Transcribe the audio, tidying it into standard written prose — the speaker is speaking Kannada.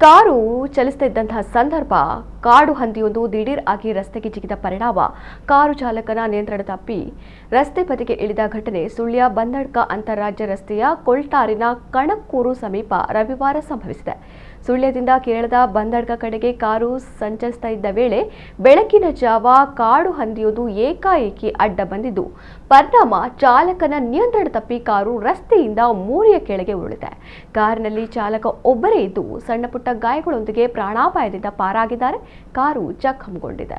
ಕಾರು ಚಲಿಸುತ್ತಿದ್ದಂತಹ ಸಂದರ್ಭ ಕಾಡು ಹಂದಿಯೊಂದು ದಿಢೀರ್ ಆಗಿ ರಸ್ತೆಗೆ ಜಿಗಿದ ಪರಿಣಾಮ ಕಾರು ಚಾಲಕನ ನಿಯಂತ್ರಣ ತಪ್ಪಿ ರಸ್ತೆ ಬದಿಗೆ ಇಳಿದ ಘಟನೆ ಸುಳ್ಯ ಬಂದಡ್ಕ ಅಂತಾರಾಜ್ಯ ರಸ್ತೆಯ ಕೊಲ್ಟಾರಿನ ಕಣಕ್ಕೂರು ಸಮೀಪ ರವಿವಾರ ಸಂಭವಿಸಿದೆ. ಸುಳ್ಯದಿಂದ ಕೇರಳದ ಬಂದಡ್ಕ ಕಡೆಗೆ ಕಾರು ಸಂಚರಿಸ್ತಾ ಇದ್ದ ವೇಳೆ ಬೆಳಕಿನ ಜಾವ ಕಾಡು ಹಂದಿಯೊಂದು ಏಕಾಏಕಿ ಅಡ್ಡ ಬಂದಿದ್ದು ಪರಿಣಾಮ ಚಾಲಕನ ನಿಯಂತ್ರಣ ತಪ್ಪಿ ಕಾರು ರಸ್ತೆಯಿಂದ ಮೂಲೆಯ ಕೆಳಗೆ ಉರುಳಿದೆ. ಕಾರಿನಲ್ಲಿ ಚಾಲಕ ಒಬ್ಬರೇ ಇದ್ದು ಸಣ್ಣ ಪುಟ್ಟ ಗಾಯಗಳೊಂದಿಗೆ ಪ್ರಾಣಾಪಾಯದಿಂದ ಪಾರಾಗಿದ್ದಾರೆ. ಕಾರು ಜಖಂಗೊಂಡಿದೆ.